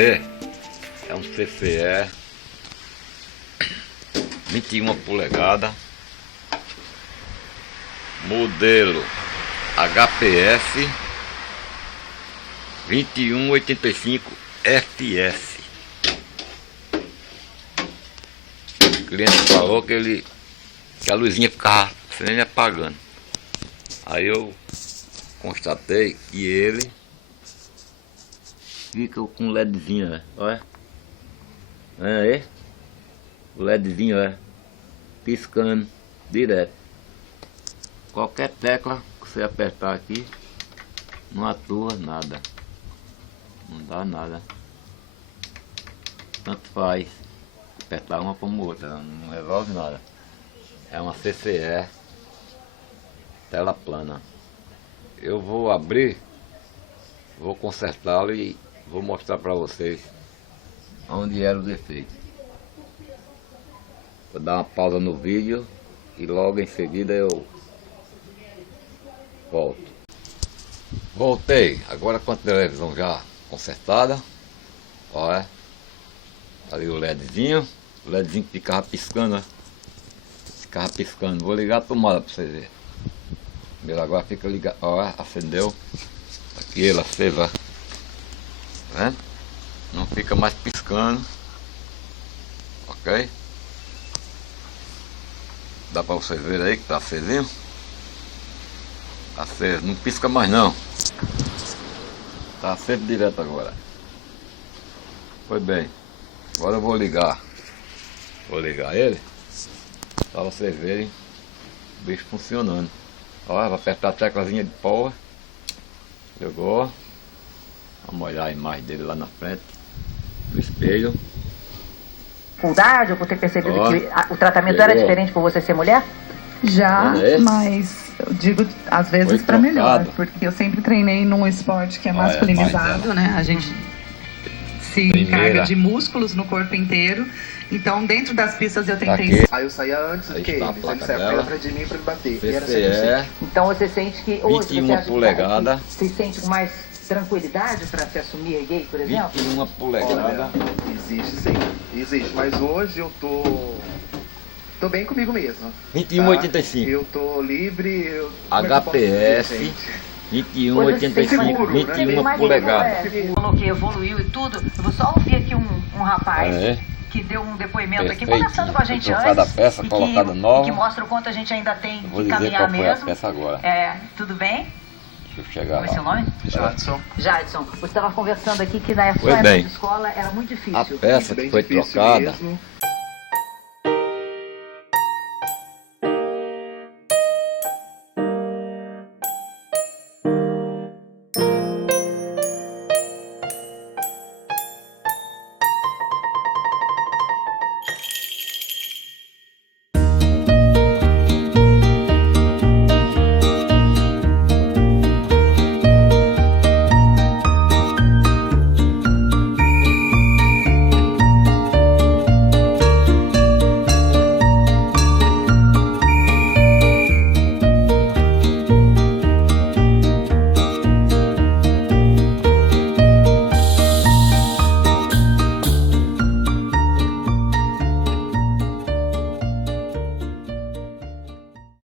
ver, é um CCE 21 polegadas, modelo HPS 2185 FS. O cliente falou que a luzinha ficava sempre apagando. Aí eu constatei que ele fica com LEDzinho, né? Olha. Olha aí. O LEDzinho, olha. Piscando direto. Qualquer tecla que você apertar aqui, não atua nada. Não dá nada. Tanto faz apertar uma como outra, não resolve nada. É uma CCE tela plana. Eu vou abrir, vou consertá-lo e vou mostrar para vocês onde era o defeito. Vou dar uma pausa no vídeo e logo em seguida eu volto. Voltei, agora com a televisão já consertada. Olha, ali o LEDzinho que ficava piscando, né? Ficava piscando. Vou ligar a tomada para vocês verem. Primeiro agora fica ligado, olha, acendeu. Aqui ele acesa, tá vendo? Não fica mais piscando. Ok? Dá para vocês verem aí que tá acesinho. Aceso, não pisca mais não. Tá aceso direto agora. Foi bem. Agora eu vou ligar. Vou ligar ele para vocês verem o bicho funcionando. Olha, vai apertar a teclazinha de power. Jogou. Vamos olhar a imagem dele lá na frente, no espelho. Dificuldade ou por ter percebido que o tratamento era diferente por você ser mulher? Já, mas eu digo às vezes para melhor, porque eu sempre treinei num esporte que é masculinizado, né? A gente se encarga de músculos no corpo inteiro. Então, dentro das pistas eu tentei. Aí eu saía antes do que ele saia atrás de mim para me bater. CCE então você sente que hoje 21 polegadas. Você sente com mais tranquilidade para se assumir gay, por exemplo? 21 polegadas. Existe sim, existe. Mas hoje eu tô bem comigo mesmo. 21,85. Eu tô livre. HPS 21,85. 21 polegadas. Falou que evoluiu e tudo. Eu vou só ouvir aqui um rapaz que deu um depoimento aqui, conversando com a gente antes. Trocada a peça, colocada nova. Que mostra o quanto a gente ainda tem Vou que dizer caminhar qual foi mesmo. a peça agora. Tudo bem? Deixa eu chegar Como é seu nome? Jadson. Jadson. Você estava conversando aqui que na sua época de escola era muito difícil. A peça que foi trocada.